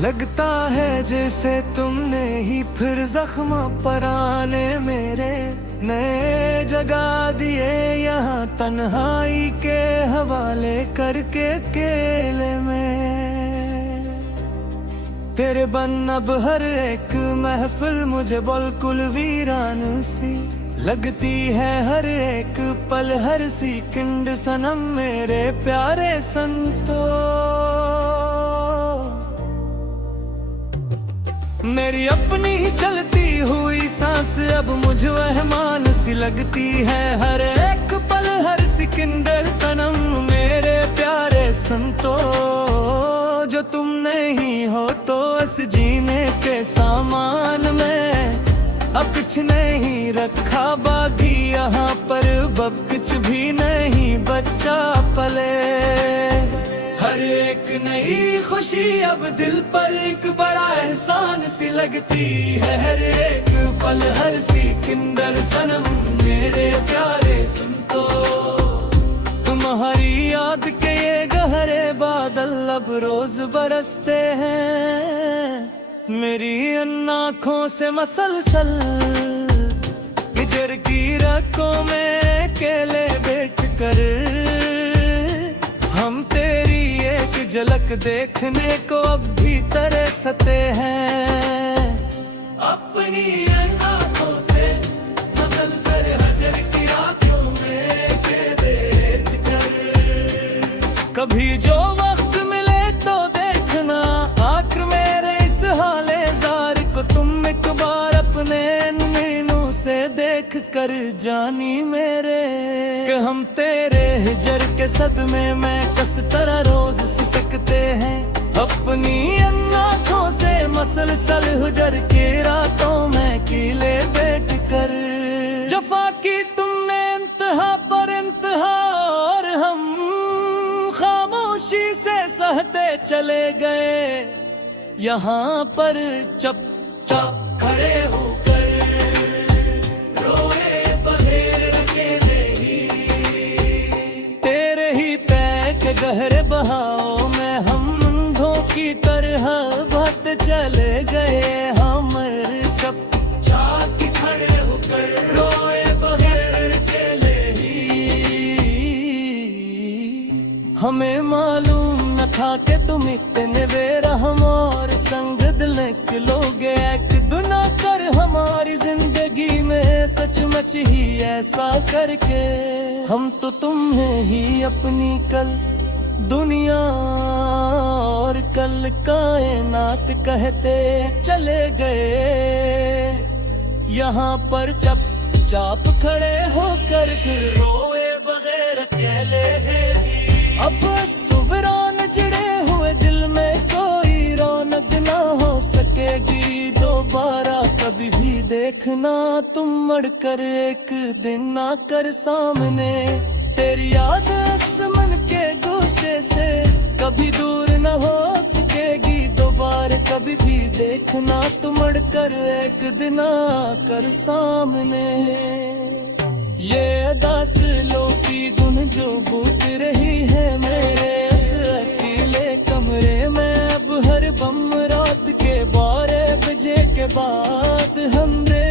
लगता है जैसे तुमने ही फिर जख्म पराने मेरे नए जगा दिए, यहाँ तन्हाई के हवाले करके अकेले में। तेरे बन अब हर एक महफिल मुझे बिल्कुल वीरान सी लगती है, हर एक पल हर सेकंड सनम मेरे प्यारे संतो। मेरी अपनी ही चलती हुई सांस अब मुझे रहमान सी लगती है, हर एक पल हर सिकंदर सनम मेरे प्यारे संतो। जो तुम नहीं हो तो इस जीने के सामान में अब कुछ नहीं रखा बाकी यहाँ पर, अब कुछ भी नहीं बच्चा पले। हर एक नई खुशी अब दिल पर एक बड़ा एहसान सी लगती है, हर एक पल हर सिकंदर सनम मेरे प्यारे संतो। तुम्हारी याद के ये गहरे बादल अब रोज बरसते हैं, मेरी इन आँखों से मसलसल हिजर की रातों में अकेले बैठ कर हम तेरी एक झलक देखने को अब भी तरसते हैं। अपनी इन आँखों से मसलसल हिजर की रातों में अकेले बैठ कर कभी जो वक्त मिले तो देखना आखिर मेरे हाले जार को तुम एक बार अपने मीनू से देख कर जानी मेरे, कि हम तेरे हिजर के सदमे में किस तरह रोज सिसकते हैं। अपनी आँखों से मसलसल हिजर की रातों में कीले बैठ कर जफा की तुमने इंतहा पर इंतहा, और हम खामोशी से सहते चले गए यहाँ पर चुपचाप खड़े होकर रोए बगैर अकेले ही। तेरे ही पैर के गहरे बहाव में हम अंधों की तरह बहते चले गए, हम चुपचाप खड़े होकर रोए बगैर अकेले ही। हमें मालूम न था कि तुम इतने बेरहम और संग दिल निकलोगे, एक दुना कर हमारी जिंदगी में सचमुच ही ऐसा करके। हम तो तुम्हें ही अपनी कल दुनिया और कल कायनात कहते चले गए, यहाँ पर चुपचाप खड़े होकर फिर रोए बगैर अकेले ही। अब सुबरान चिड़े हुए दिल में कोई रौनक ना हो सकेगी दोबारा कभी भी देखना तुम मड़कर एक दिन आकर सामने। तेरी याद मन के गोशे से कभी दूर न हो सकेगी दोबारा कभी भी देखना तुम मड़कर एक दिन आकर सामने। ये अदास लो की धुन जो बूझ रही है मेरे इस अकेले कमरे में, अब हर बम रात के 12 बजे के बाद हम दे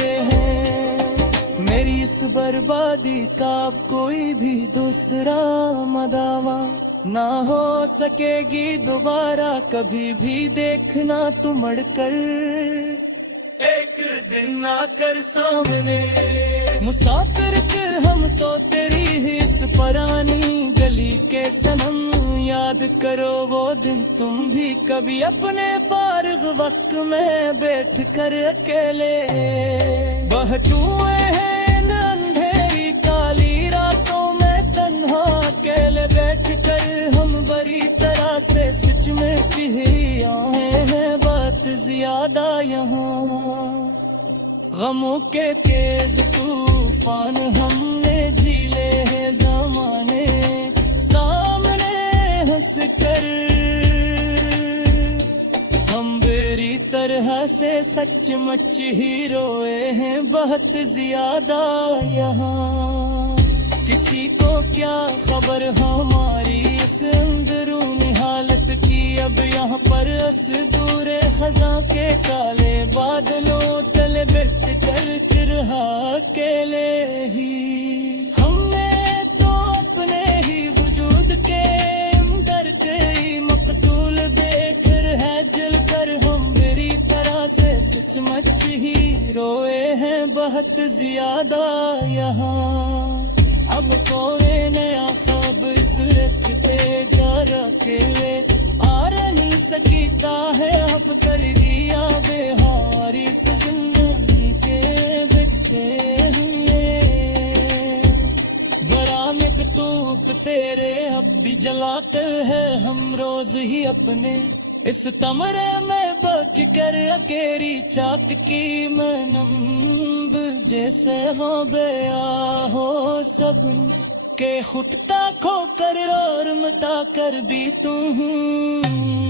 रहे हैं। मेरी इस बर्बादी का कोई भी दूसरा मदावा ना हो सकेगी दोबारा कभी भी देखना तुम मड़कर एक दिन आकर सामने। मुसाफिर फिर हम तो तेरी ही इस पुरानी गली के सनम, याद करो वो दिन तुम भी कभी अपने फारिग वक्त में बैठ कर अकेले बहचुए हैं इन अंधेरी काली रातों में तन्हा अकेले बैठ कर हम बड़ी तरह से सच में ही आए हैं बात ज्यादा यहाँ। गमों के तेज तूफान हमने झीले हैं ज़माने सामने हंस कर, हम बेरी तरह से सचमुच ही रोए हैं बहुत ज्यादा यहाँ। किसी को क्या खबर हमारी इस अंदरूनी हालत की अब यहाँ पर बरस दूरे खजा के काले बादलों तले बैठ कर रहा अकेले ही। हमने तो अपने ही वजूद के अंदर कई मकतूल बेकर है जल कर हम बुरी तरह से सचमुच ही रोए हैं बहुत ज्यादा यहाँ। अब कोई नया ख्वाब इस लिखते जा अकेले आ नहीं सकता है अब कर दिया बेहारी इस जिंदगी के बच्चे हुए। बड़ा मकतूब तेरे अब भी जलाते हैं हम रोज ही अपने इस कमरे में बच कर अकेरी चाक की मनम्ब जैसे हो गया हो सब के खुटता खो कर और मता कर भी तू हूँ।